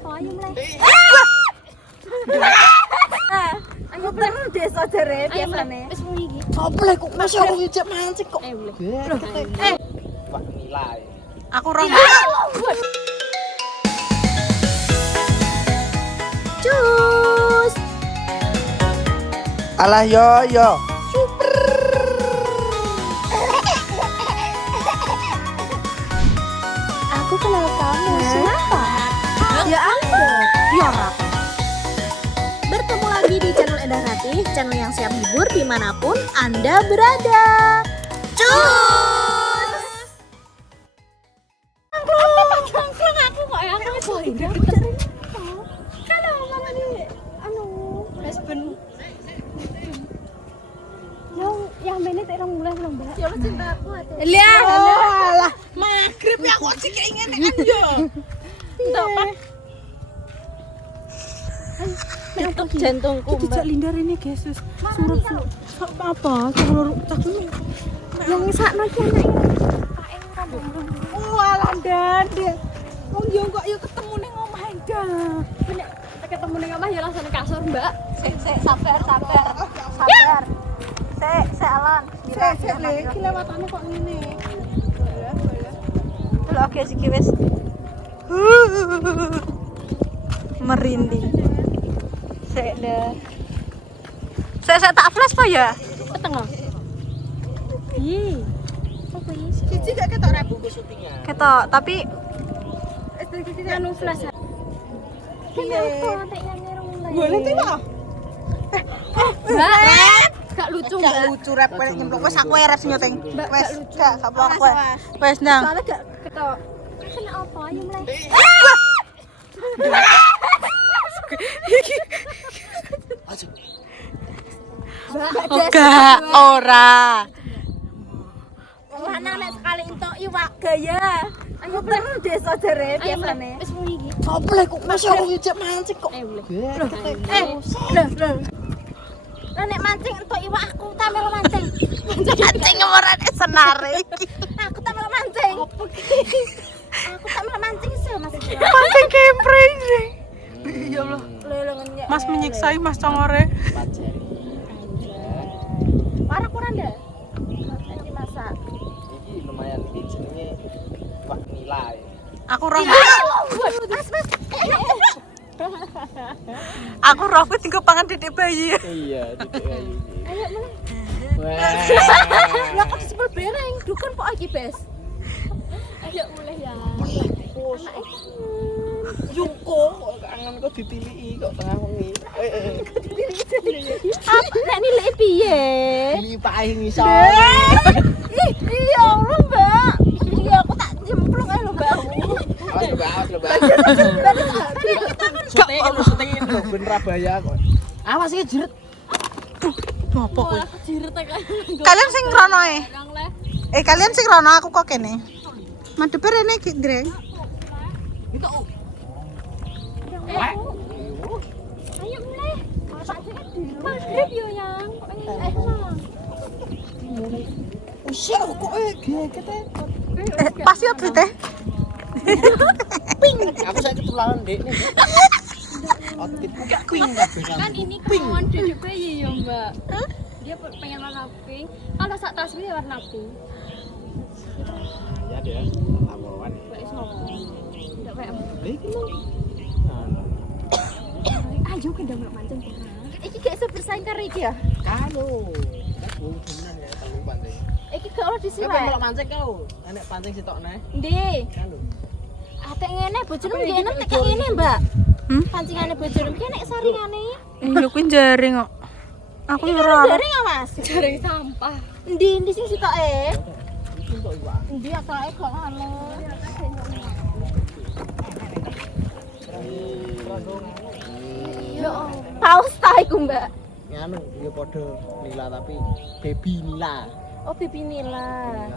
apa ayo mulai. Ayo terus desa jere biasane. Wis muni iki. Opo kok masih aku ngijak mancing kok. Wah, nilai. Aku roh. Cus. Alah yo. Aku kenal kamu, siapa? Ya ampun, Biora. Bertemu lagi di channel Endah Ratih, channel yang siap hibur dimanapun Anda berada. Cus! Angklung aku kok ya, aku kalau mama ini, husband. Yang ini tak orang mulai belum mbak. Ya Allah cinta aku aja. Lihat. Alah, magrib ya kok sih kayak ngene kan yo. Enggak apa. Detak jantungku mbak. Dijak lindar ini guys. Suruh apa? Suruh cakung. Yang sakno iki anak Oh, alah dia. Wong yo kok yo ketemu ning omah ndak. ini. Ketemu ning omah ya langsung kasur mbak. Sik sabar. Sik alon. Sik iki lewatane kok ngene. Lho oke siki wis. Merinding. Sik deh. Saya tak flash po ya. Ketengah. Ih. Apa iki? Cici gak ketok rabu Syutingnya. ketok, tapi Anu flash. Piye? Boleh boleh tuh kok. Mbak. Gak lucu Gak mbak. lucu rap kowe nyemplung wis aku rap nyoteng. Mbak, Wes, gak lucu. gak apa kowe. Wes nang. Soalnya gak ketok. Kena apa ayo mulai. Enggak, ora. Lanang nek sekali entuk iwak gaya. Ayo terus desa jere biasane. Wis muni iki. Opo kok masih aku ngijak mancing kok. Lho. Lah nek mancing entuk iwak aku tamel mancing. Mancing ora senare iki. Aku tamel mancing. Aku tamel mancing sih Mas. Mancing kempreng. Ya Allah. Lho ngenyek. Mas menyiksa Mas Congore. Warak ora ndak? Nanti masak. Iki lumayan iki jenenge wah nilai. Aku roh. Mas. Aku roh kuwi tinggal pangan dedek bayi. Iya, titik ayu iki. Ayo mulai. Wah. Lah kok disebut bereng, dukun kok iki, Bes. Ayo mulai ya. Yuko kok kangen kok ditiliki kok tengah wengi. Apa nek nilai piye? Dilipahi ngisor. Ih, iya Allah, Mbak. Iya, aku tak jemplung ae lho, Mbak. Awas lho, Mbak. Syuting itu ben Rabaya kok. Awas iki jeret. Ngopo kuwi? Jiret kae. Kalian sing rono e. Nang le. Kalian sing rono aku kok kene. Madhepe rene iki, Dreng. Ayo mulai. Maghrib yo yang. Mang. Usah kok geget e. Pasti yo teh. Aku saya ketularan Dek nih. Outfitku kayak pink kabeh Kan ini kemauan dedek bayi ya, Mbak. Dia pengen warna pink. Kalau sak tasnya warna pink. Ya deh, lawan. Mbak sopo? Ndak kayak Iki lho. ayo ke ndang mancing ora. Iki gak iso bersaing karo iki ya. Kalo. Oh, beneran ya telu pancing. Iki gak ora Tapi disiwek. melok mancing kau. Enek pancing sitokne. Ndi? Kalo. Atek ngene bojone nggih enek kayak ngene, Mbak. Pancingane bojone ki nek saringane. Lho kuwi jaring kok. Aku Iki ora. jaring ya, Mas? Jaring sampah. Ndi sing sitoke? Iki kok iwak. Ndi akake kok anu. Yo, paus ta iku, Mbak. Nganu, ya padha nila tapi baby nila. Oh, Baby Nila.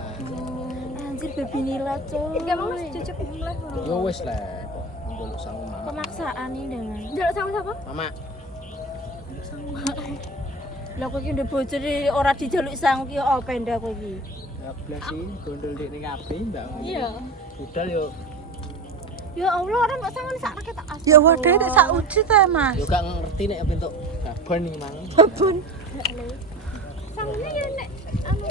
Anjir Baby Nila, coy. Enggak mau Mas cucuk mulai. Ya wis lah, kok njaluk sangu mama. Pemaksaan ini dengan. Njaluk sama siapa? Mama. Lah kok iki ndek bojone ora dijaluk sangu ki apa ndak kowe iki? Ya blas sih gondol dekne kabeh ndak. Iya. Budal yo Ya Allah, orang mbok sangon sak raket tak Ya wadah nek sak uji ta, Mas. Yo gak ngerti nek bentuk babon iki mang. babon. Sangonnya ya nek anu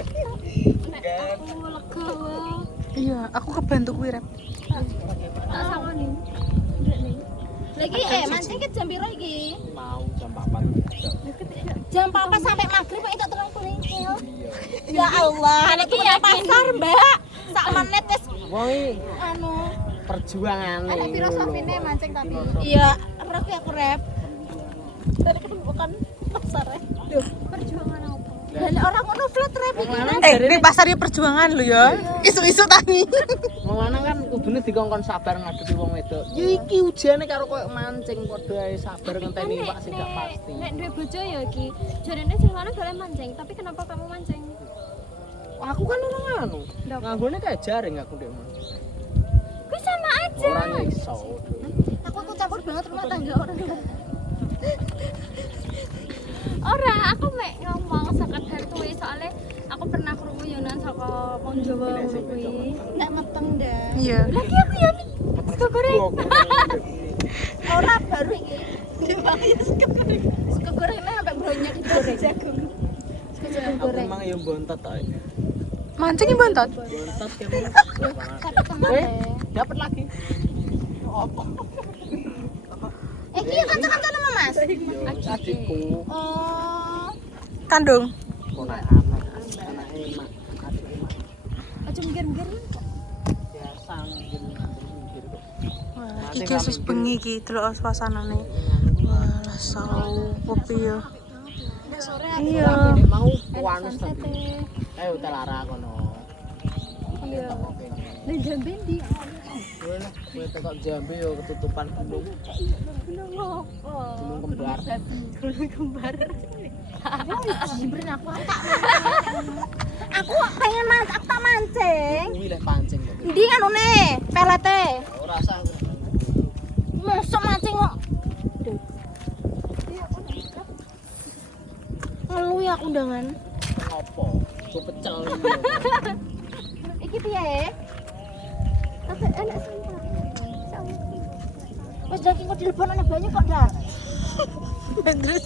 nek aku lega wae. Iya, aku kebantu kuwi rep. Tak sangoni. Lagi mancing ke jam piro iki? Mau jam 4. Jam 4 sampai maghrib kok itu terang kulingkil. Ya Allah, nek iki ya pasar, Mbak. Sak menit wis Wong iki anu perjuangan. ada filosofine mancing tapi. Iya, rep aku rep. Tadi ketemu bukan pasar ya. Duh, perjuangan apa? Dan orang ngono flat rep iki. Ini pasarnya perjuangan lho ya. Isu-isu tangi. Wong lanang kan kudune dikongkon sabar ngadepi wong wedok. Ya iki ujane karo koyo mancing padha ae sabar ngenteni iwak sing gak pasti. Nek duwe bojo ya iki, jarene sing lanang dolen mancing, tapi kenapa kamu mancing? Aku kan orang anu. Nganggone kayak jaring aku ndek. Kuwi sama aja. Ora iso. Aku campur banget rumah tangga orang. Ora, aku mek ngomong sekedar kuwi soalnya aku pernah krungu yonan saka wong Jawa ngono kuwi. Nek meteng dah. Iya. Lagi aku ya nih. Sego goreng. Ora baru iki. Sego gorengnya sampai bronyok digoreng. Jagung. Jagung Aku goreng. emang ya bontot ae. Mancing iki bontot. Bontot kene. Tapi kemana? Dapat lagi. Apa? Iki kanca-kanca nama Mas. Adikku. Oh. Kandung. Anak emak. Adik emak. Aja mikir-mikir. Biasa mungkin kok. Iki sus bengi iki delok suasanane. Walah sau kopi ya. Sore Iya. Nek mau panas tapi. Ayo telara kono. Iya. Oke. Lah jambe ndi? Kowe tekok Jambe yo ketutupan gunung. Gunung opo? Gunung kembar. Gunung kembar. Jibrin aku tak mancing. Aku pengen mancing, aku tak mancing. Kuwi lek pancing kok. Ndi anune? Pelete. Ora usah. Mosok mancing kok. Ngelu ya aku undangan. Apa? Ku pecel. Iki piye? Tapi enak sampah. Wes daging kok dilebon ana banyu kok dah. Terus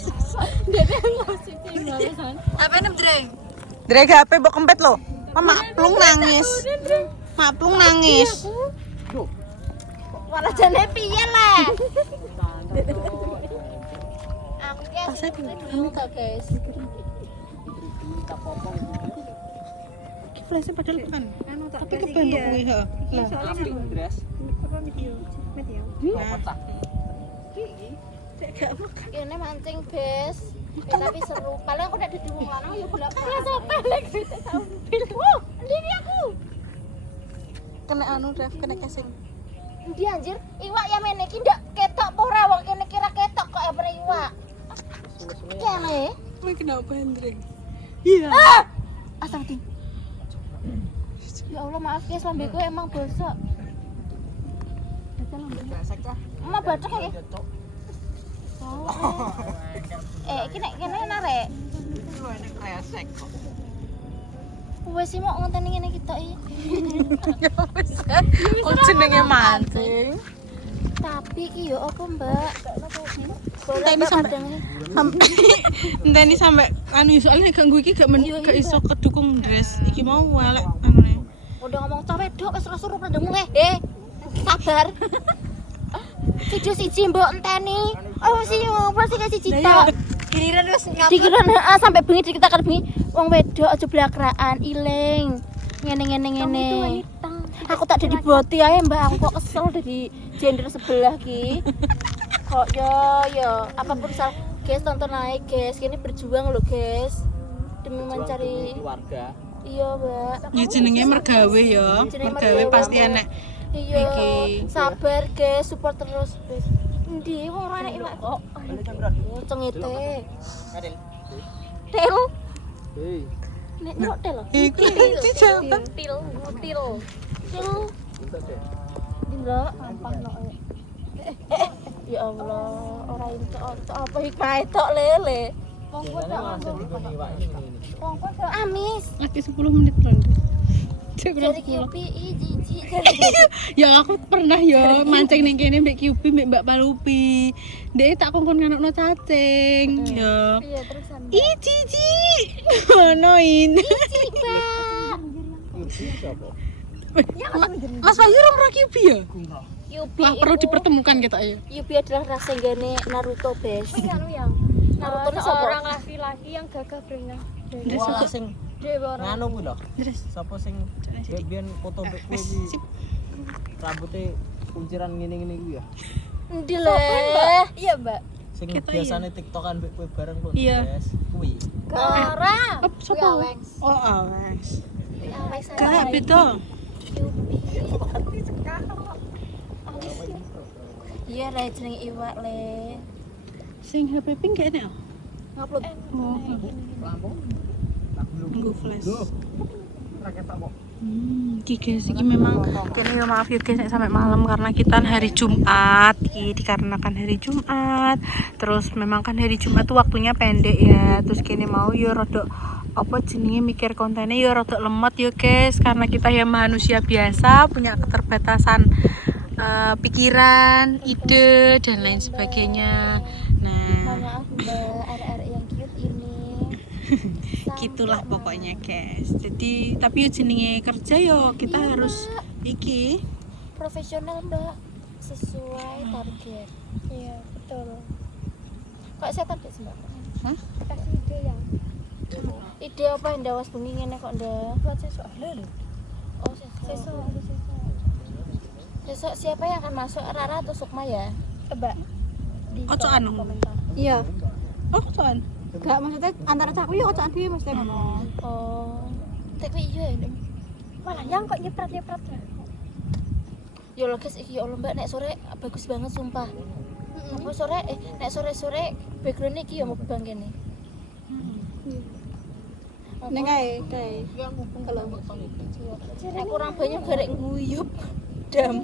Dede ngosip timbangan. Apa nem dreng? Drek HP mbok kempet lho. Mama plung nangis. Mak plung nangis. Malah jane piye le? Aku ki dulu kok guys. Iki flashnya padahal kan. Tapi kebantu kuwi heeh. Lah. Api ndres. Pecah. Kene mancing, Bes. Tapi seru. Paling aku nek dadi wong lanang ya bolak balik. Sepelek sambil. Wuh, ndini aku. Kena anu Ref, kena casing. Ndi anjir? Iwak ya mene iki ndak ketok apa ora wong kene kira ketok kok ya bre iwak. Kene. Kuwi kenapa Hendrik? Iya. Asal ting. Ya Allah maaf guys, lambeku emang bosok. Besek lah. Emang badak ya? Oh. Iki nek kene narek. Lu enek kresek kok. Wes sih mau ngenteni ngene kita iki. Ya wis. Oh jenenge mancing. Tapi iki yo apa, Mbak? Enteni sampe enteni sampe anu soalnya ganggu iki gak iso kedukung dress. Iki mau elek anune. Udah ngomong cah wedok wis ora suruh pandemu sabar. Video siji mbok enteni. Oh sih ngopo sih kasih cita. Giliran wis dikira sampai bengi dikitakan bengi wong wedok aja blakraan iling. Ngene. Aku tak jadi boti ae Mbak, aku kok kesel dari gender sebelah ki. Kok yo apapun sal guys tonton aja guys, ini berjuang loh guys demi mencari keluarga. Iya Mbak. Ya jenenge mergawe ya. Mergawe pasti enek. Iya. Iki. Sabar guys, support terus guys. Endi wong ora enek iwak kok. Cengete. Adil. Tel. Hei. Nek nyok tel. Iki jawaban. Til. Tel. Dindra gampang no. Ya Allah, ora entuk apa iki kae tok lele. Wong Jangan langsung digoni iwak ini. amis. Lagi 10 menit lho. Dari Kyupi jijik. Ya aku pernah ya mancing ning kene mbek Kyubi mbek Mbak Palupi. Dek tak kongkon nganokno cacing. Ya. Iya terusan. Ih jijik. Ngonoin. Mas Bayu ora Kyubi ya? Kyubi Wah, perlu itu- dipertemukan kita ya. Kyubi adalah rasenggane Naruto, Bes. Yang Naruto ini siapa? seorang laki-laki yang gagah berenang. Wah, sing Dewa orang. nganu kuwi lho. Terus Sapa sing biyen foto mbek kowe iki? Rambutnya kunciran ngene-ngene kuwi ya. Endi le? Iya, Mbak. Sing Kita biasane TikTokan mbek kowe bareng lho, Iya. Des. Kuwi. Orang. apa sapa? Oh, Alex. Alex Kakak beda. Iya, le jenenge iwak le. Sing HP pink kayaknya. Ngupload. Oh, Lampung. nunggu flash. Guys, ini memang kayaknya ya maaf ya guys nek sampai malam karena kita hari Jumat, dikarenakan hari Jumat. Terus memang kan hari Jumat tuh waktunya pendek ya. Terus kini mau ya rodok apa jenenge mikir kontennya ya rodok lemot ya guys karena kita ya manusia biasa punya keterbatasan pikiran, ide dan lain sebagainya. Nah, Maaf Mbak, arek-arek yang cute ini. gitulah pokoknya guys. Jadi tapi ya jenenge kerja yo kita harus iki Profesional Mbak, sesuai target. Iya, betul. Kok saya target sih, Mbak? Hah? Kasih ide yang Ide apa yang dawas bengi ngene kok ndak? buat sesuk. Oh, sesuk. Sesuk. Besok siapa yang akan masuk? Rara atau Sukma ya? Mbak. Di Ocokan. komentar. Iya, oh soan gak maksudnya antara cakku ya ocokan dhewe mesti ngono. Oh. Tapi iya ya. Malah yang kok nyeprat-nyeprat ya. Ya lho guys, iki ya Allah Mbak, nek sore bagus banget sumpah. Apa sore nek sore-sore background iki ya mau bang kene. Ning kae, kae. Nek kurang banyak garek nguyup. Dam.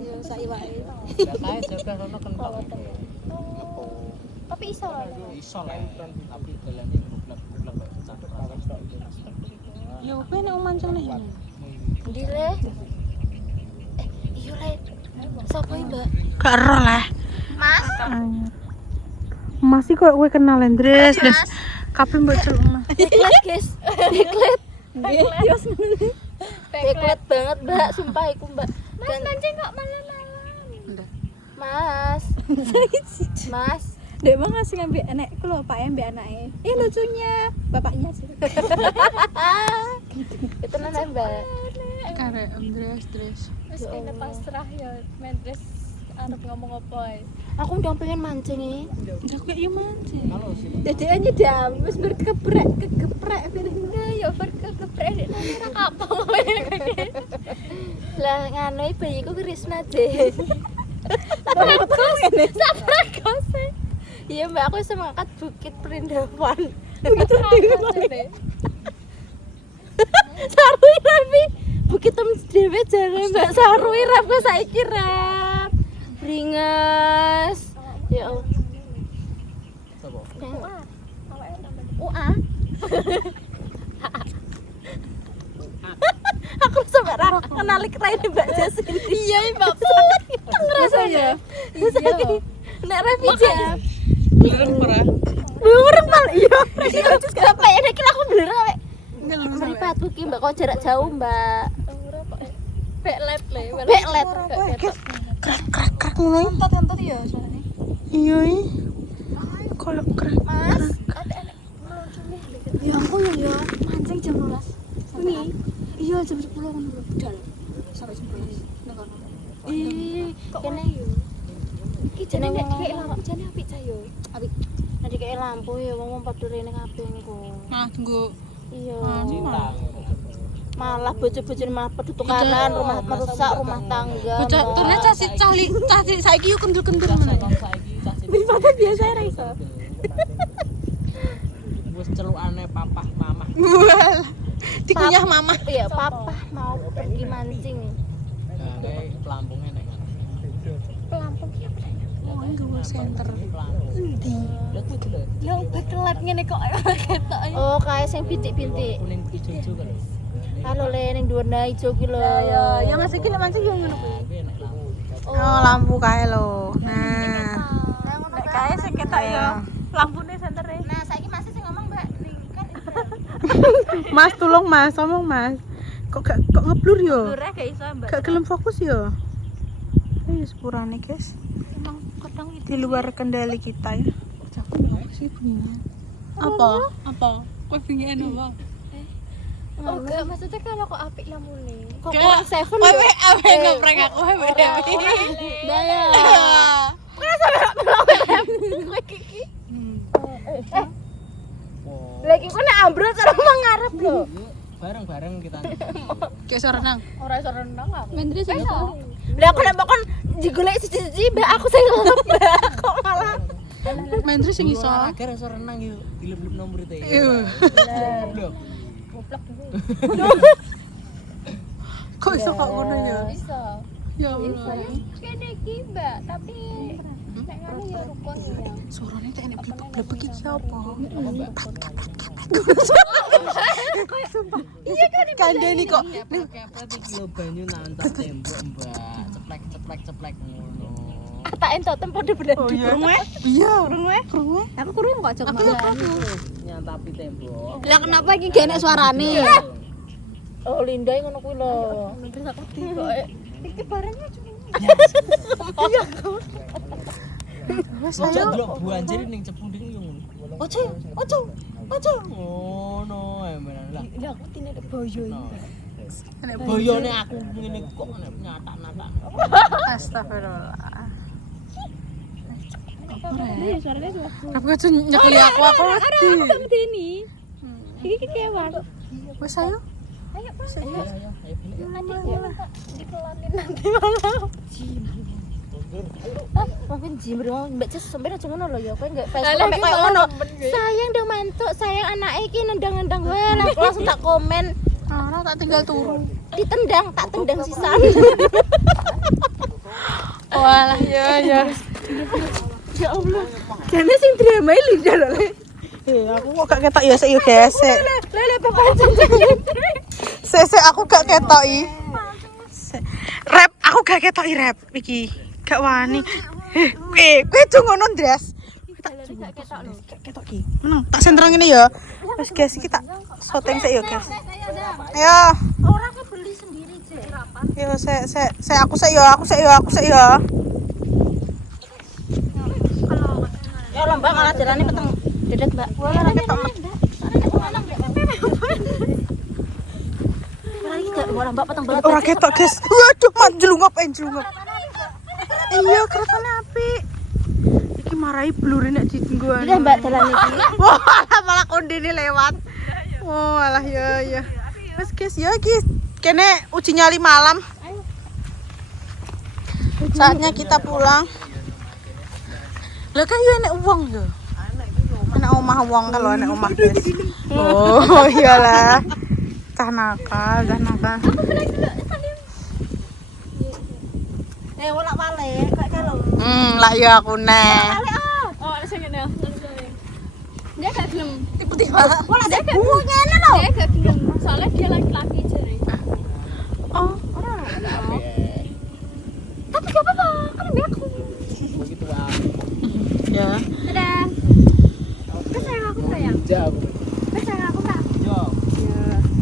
Ya sak iwake. Datae jaga rono kental. Tapi iso lah. Iso lah. Tapi dalane goblok-goblok kok cacok. ya kowe nek mancing nih Endi le? Iya le. Sapa iki, Mbak? gak ero lah Mas. masih kok kowe kenal Andres des kabeh mbok celuk Mas Backlit, guys. Backlit. Yo Backlit banget, Mbak. Sumpah iku, Mbak. Mas mancing kok malam-malam. Mas. Mas. Dek mah ngasih ngambil anak ku lho Pak mbek anake. Lucunya bapaknya sih. Itu nana, Mbak. karek Andres Dres Terus kene pasrah ya, mendres arep ngomong apa ae. Aku udah pengen mancing nih. ya kowe yo mancing Jadi aja dia wis berkeprek Enggak ya berkegeprek nek ora kapal. Lah nganu bayiku Krisna deh. Saprak kose. Iya, Mbak, aku bisa mengangkat Bukit Perindavan. Sarui Rafi. Bukit Tem dhewe jare Mbak Sarui Rap kok saiki Rap. Bringas. Ya Allah. Sapa? UA. Aku sampe ra kenali raine Mbak Jasin. Iya, Mbak. Ngrasanya. Iya. Nek Rafi jam. beneran ora Burung mal iya. Bapak ini kira aku bener awek. ngelur Meripat ki Mbak kok jarak jauh, Mbak. Beklet le. Beklet. krak ngono Tonton ya soalnya. iya koyo krak Mas. Ya aku ya mancing jam 12. Ini. Iya jam 10 kan budal. Sampai 11. Nang kono. Ih, kene iki jeneng nek dikek lampu jane apik ta yo. Apik. Nek dikek lampu ya wong padha rene kabeh engko. ah tunggu Iya. Cinta. Malah bojo-bojone malah padha tukaran, rumah merusak rumah tangga. bocah Mbak. turune cah saiki yo kendel-kendel ngono Saiki cah Bipate biasa ra iso. wis celukane papah mamah. Wah, dikunyah mama. Iya, papa mau pergi mancing. Nah, kayak pelampungnya nek kan. Pelampung ki apa? Oh, enggak center. Endi? Lha kuwi lho. Yang beklet ngene kok ketok. Oh, kayak sing bintik-bintik. Kuning ijo-ijo kan. Halo le ning dhuwurna ijo ki lho. Ya Mas iki lek mancing yo ngono kuwi. Kuwi nek lampu. Oh, lampu kae lho. Nah. Nek kae sing ketok yo lampune sentere. Nah, saiki masih sing ngomong Mbak ning kan. Mas tolong Mas, ngomong Mas. Kok ngeblur yo? Lurah gak iso Mbak. Gak gelem fokus yo. Ayo sepurane guys. Emang kadang itu Di luar kendali kita ya. Sih bunyinya. Apa? Kok bunyinya apa? oh gak maksudnya kalau kok apik lamune. Kok kurang seven Kowe yo. awe ngeprank aku awe Dewi. Daya. Lagi ku nek ambrol cara mangarep lho. Bareng-bareng kita. Kayak suara nang. Ora iso renang aku. Mendri sing iso. Lah aku nek kon digoleki siji-siji Mbak aku sing Mbak kok malah. Main terus sing iso. Agar iso renang yuk. Dileb-leb nomor itu. Iya. Lho. Kok iso kok ngono ya? Iso. Ya Allah. Kene iki Mbak, tapi nek ngono ya rukun ya. Suarane tak enek blebek iki apa? Iya kan kandani kok. Kepret iki lho banyu nantang tembok Mbak. Ceplek ngono. Tak entuk tempo bener. Oh iya. Iya, krungu. Aku kurung kok cok. Nyantapi tembok. Lah kenapa iki gak enek suarane? Oh Linda ngono kuwi lho. Iki barangnya cuma. Wes Ojo ayo. delok banjir ning Cepunding yo ngono. Ojo. Ngono emang lah. Lah aku tine boyo iki. Enek Boyone aku ngene kok nyatak-natak. Astagfirullah. Iya suaranya suara. Aku aja nyekeli aku wedi. Deni. Iki kewan. Wes ayo. Ayo. Dikelonin nanti malam. Mungkin jimber mbak Ces sampeyan aja ngono lho ya kowe enggak Facebook sampe koyo ngono. Sayang dong mantuk, sayang anake iki nendang-nendang wae aku langsung tak komen. Ora tak tinggal turu. Ditendang, tak tendang sisan. Walah ya. Ya Allah. Kene sing drama Linda lho. Aku kok gak ketok ya sik yo gesek. Lele papancen. Sik aku gak ketoki. Rap, aku gak ketoki rap iki. Gak wani. Kowe tuh ngono, Ndres. Gak ketok iki. Meneng, tak sentrong ngene ya. Wes guys, iki tak syuting sik ya, guys. Ayo. Ora aku beli sendiri, Cek. Yo sik aku sik ya. Ya Allah, Mbak malah jalane peteng dedet, Mbak. Wah, ora ketok. Ora iki gak ora Mbak peteng banget. Ora ketok, guys. Waduh, manjlungop. Iya, keretane apik. Iki marahi blur nek dienggo. Iya, Mbak jalane iki. Wah, malah kondene lewat. Oh, alah ya. Wes guys, ya guys. Kene uji nyali malam. Saatnya kita pulang. Lah kan yo enek uang yo. Enek omah wong kalau enek omah guys. Oh, iyalah. Cah nakal. Wolak wale kayak kalau. Lah ya aku neh. Oh, sing ngene. Dia gak gelem. Tiba-tiba. Wolak dek ngene lho. Dia gak gelem. Soalnya dia laki-laki jare. Oh, Tapi gak apa-apa, kan lebih aku. Begitu ah. ya. Dadah. Kan sayang aku sayang. Jam. Kan sayang aku Kak. Yo.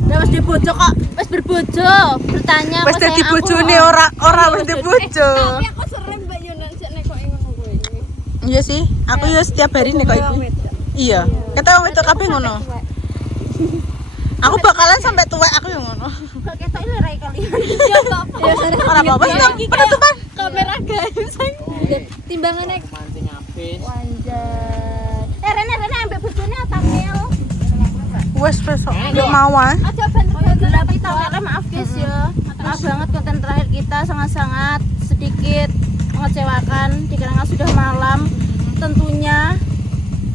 Lah wis dibojo kok, wis berbojo, bertanya Wes kok dadi sayang aku. bojone ora wis dadi bojo. Tapi aku serem Mbak Yunan sik nek kok ngono kuwi. Iya sih, aku ya setiap hari nek kok iki. Iya, kata wong wedok kabeh ngono. Aku bakalan sampai tua aku yang ngono. Kok ketok ini rai kali. Ya apa-apa. Ya Ora apa-apa sih, penutupan. kamera guys. Timbangannya Mancing habis. Wanjay. Rene ambek bojone apa Mel? Wes besok nduk mawon. aja bantu. Tapi tawakal maaf guys ya. Maaf banget konten terakhir kita sangat-sangat sedikit mengecewakan dikarenakan sudah malam. Tentunya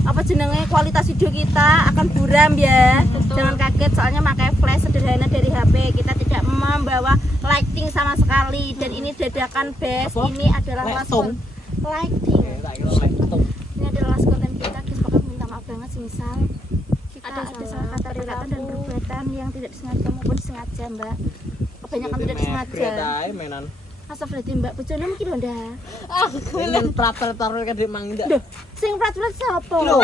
apa jenenge kualitas video kita akan buram ya. Jangan kaget soalnya pakai flash sederhana dari HP. Kita tidak membawa lighting sama sekali dan ini dadakan best. Ini adalah last lighting. Tak kira laptop. Ini adalah last konten kita. Guys, pokoknya minta maaf banget semisal ada salah kata perkataan dan perbuatan yang tidak disengaja maupun disengaja mbak. Kebanyakan tidak disengaja. Menan. Asal berarti mbak bojone mungkin lho ndak. Menan prater-prater kadek mang ndak. Sing prat-prat sapa? Lho.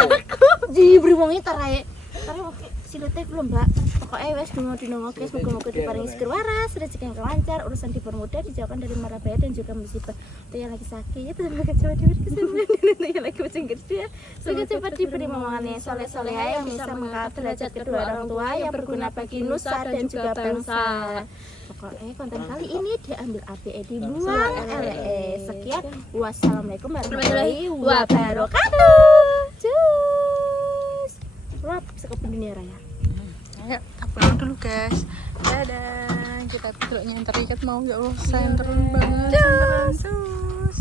Jibri wong iki tarai. Tarai silote lho mbak. Pokoke wis dino guys muga-muga diparingi seger waras, rezeki yang lancar, urusan dipermudah, dijauhkan dari mara bahaya dan juga musibah. Untuk yang lagi sakit, semoga cepat diberi kesembuhan dan untuk yang lagi kucing kerja, semoga cepat diberi momongan yang soleh-solehah yang bisa mengangkat derajat kedua orang tua yang berguna bagi nusa dan juga bangsa. Pokoknya konten kali ini diambil APE dibuang LE. Sekian, wassalamualaikum warahmatullahi wabarakatuh. Cus. Lap sekepun dunia raya. Ayo, kita pulang dulu guys. Dadah. Kita tidurnya yang terikat mau ya Allah. Senteran banget. Senteran sus.